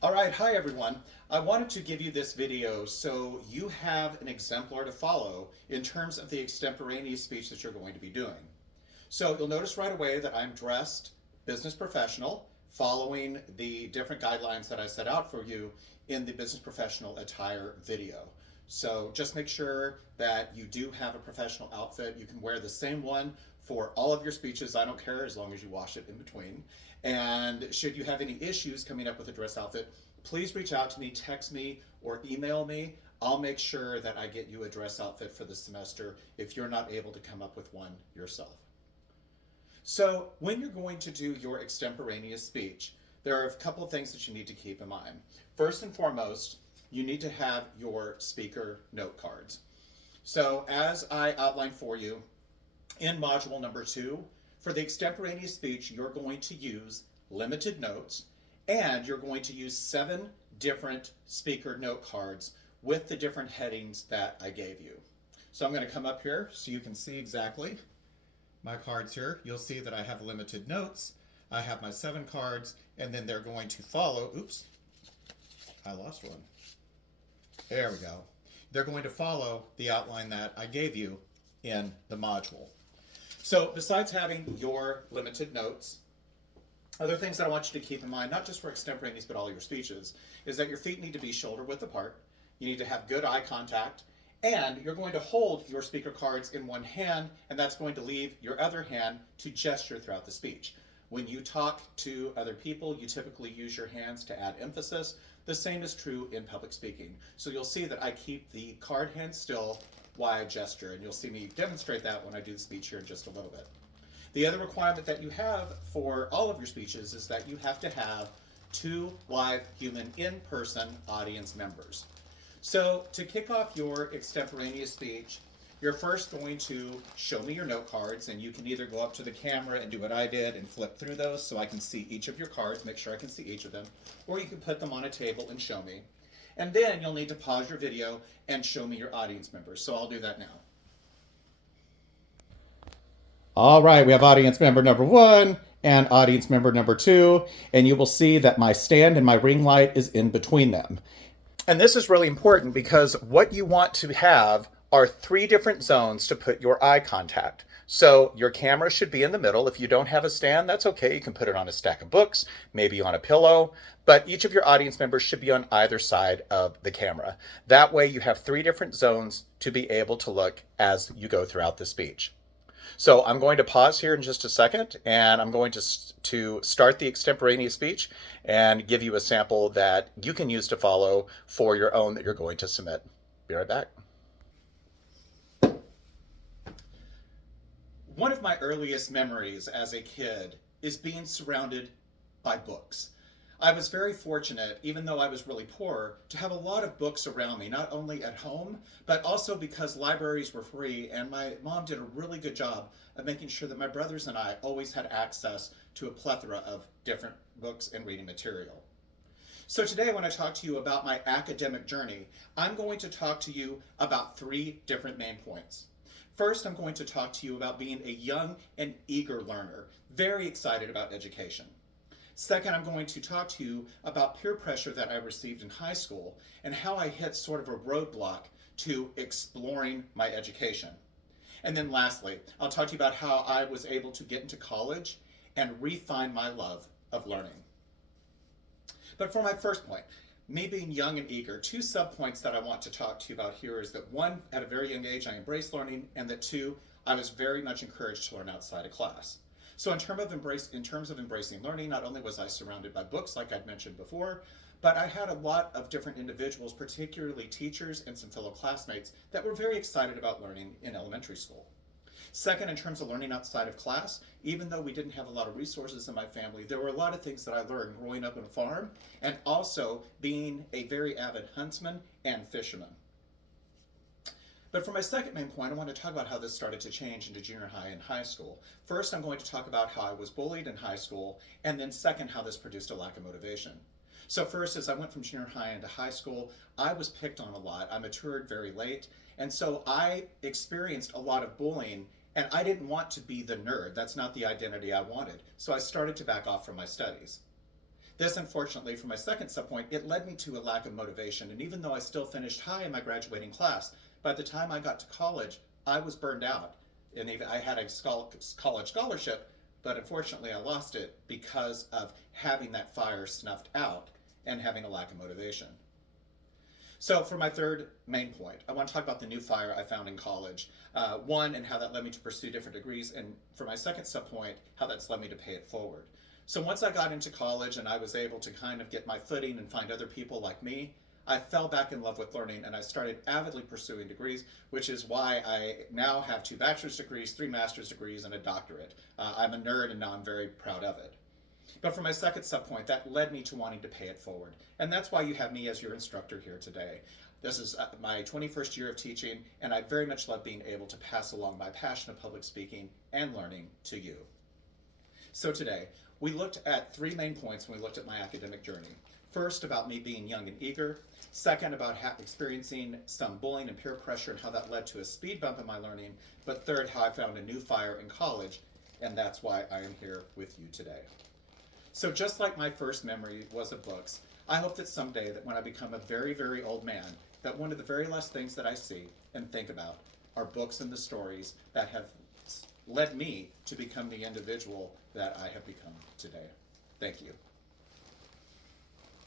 All right, hi everyone. I wanted to give you this video so you have an exemplar to follow in terms of the extemporaneous speech that you're going to be doing. So you'll notice right away that I'm dressed business professional, following the different guidelines that I set out for you in the business professional attire video. So just make sure that you do have a professional outfit. You can wear the same one for all of your speeches. I don't care as long as you wash it in between. And should you have any issues coming up with a dress outfit, please reach out to me, text me, or email me. I'll make sure that I get you a dress outfit for the semester if you're not able to come up with one yourself. So when you're going to do your extemporaneous speech, there are a couple of things that you need to keep in mind. First and foremost, you need to have your speaker note cards. So as I outlined for you in module number 2, for the extemporaneous speech, you're going to use limited notes, and you're going to use 7 different speaker note cards with the different headings that I gave you. So I'm going to come up here so you can see exactly my cards here. You'll see that I have limited notes. I have my 7 cards, and then they're going to follow. Oops, I lost one. There we go. They're going to follow the outline that I gave you in the module. So besides having your limited notes, other things that I want you to keep in mind, not just for extemporaneous but all your speeches, is that your feet need to be shoulder width apart. You need to have good eye contact, and you're going to hold your speaker cards in one hand, and that's going to leave your other hand to gesture throughout the speech. When you talk to other people, you typically use your hands to add emphasis. The same is true in public speaking. So you'll see that I keep the card hand still while I gesture, and you'll see me demonstrate that when I do the speech here in just a little bit. The other requirement that you have for all of your speeches is that you have to have 2 live human in-person audience members. So to kick off your extemporaneous speech, you're first going to show me your note cards, and you can either go up to the camera and do what I did and flip through those so I can see each of your cards, make sure I can see each of them, or you can put them on a table and show me. And then you'll need to pause your video and show me your audience members. So I'll do that now. All right, we have audience member number 1 and audience member number 2, and you will see that my stand and my ring light is in between them. And this is really important because what you want to have are 3 different zones to put your eye contact. So your camera should be in the middle. If you don't have a stand, that's okay. You can put it on a stack of books, maybe on a pillow, but each of your audience members should be on either side of the camera. That way you have 3 different zones to be able to look as you go throughout the speech. So I'm going to pause here in just a second, and I'm going to start the extemporaneous speech and give you a sample that you can use to follow for your own that you're going to submit. Be right back. One of my earliest memories as a kid is being surrounded by books. I was very fortunate, even though I was really poor, to have a lot of books around me, not only at home, but also because libraries were free, and my mom did a really good job of making sure that my brothers and I always had access to a plethora of different books and reading material. So today, when I talk to you about my academic journey, I'm going to talk to you about 3 different main points. First, I'm going to talk to you about being a young and eager learner, very excited about education. Second, I'm going to talk to you about peer pressure that I received in high school and how I hit sort of a roadblock to exploring my education. And then lastly, I'll talk to you about how I was able to get into college and refine my love of learning. But for my first point, me being young and eager, 2 subpoints that I want to talk to you about here is that 1, at a very young age, I embraced learning, and that 2, I was very much encouraged to learn outside of class. So in terms of embracing learning, not only was I surrounded by books, like I'd mentioned before, but I had a lot of different individuals, particularly teachers and some fellow classmates, that were very excited about learning in elementary school. Second, in terms of learning outside of class, even though we didn't have a lot of resources in my family, there were a lot of things that I learned growing up on a farm and also being a very avid huntsman and fisherman. But for my second main point, I want to talk about how this started to change into junior high and high school. First, I'm going to talk about how I was bullied in high school, and then second, how this produced a lack of motivation. So first, as I went from junior high into high school, I was picked on a lot. I matured very late, and so I experienced a lot of bullying, and I didn't want to be the nerd. That's not the identity I wanted. So I started to back off from my studies. This, unfortunately, for my second subpoint, it led me to a lack of motivation. And even though I still finished high in my graduating class, by the time I got to college, I was burned out. And even I had a college scholarship, but unfortunately I lost it because of having that fire snuffed out and having a lack of motivation. So for my third main point, I want to talk about the new fire I found in college. One, and how that led me to pursue different degrees, and for my second subpoint, how that's led me to pay it forward. So once I got into college and I was able to kind of get my footing and find other people like me, I fell back in love with learning and I started avidly pursuing degrees, which is why I now have 2 bachelor's degrees, 3 master's degrees, and a doctorate. I'm a nerd and now I'm very proud of it. But for my second subpoint, that led me to wanting to pay it forward. And that's why you have me as your instructor here today. This is my 21st year of teaching, and I very much love being able to pass along my passion of public speaking and learning to you. So today, we looked at 3 main points when we looked at my academic journey. First, about me being young and eager. Second, about experiencing some bullying and peer pressure and how that led to a speed bump in my learning. But third, how I found a new fire in college, and that's why I am here with you today. So just like my first memory was of books, I hope that someday that when I become a very, very old man, that one of the very last things that I see and think about are books and the stories that have led me to become the individual that I have become today. Thank you.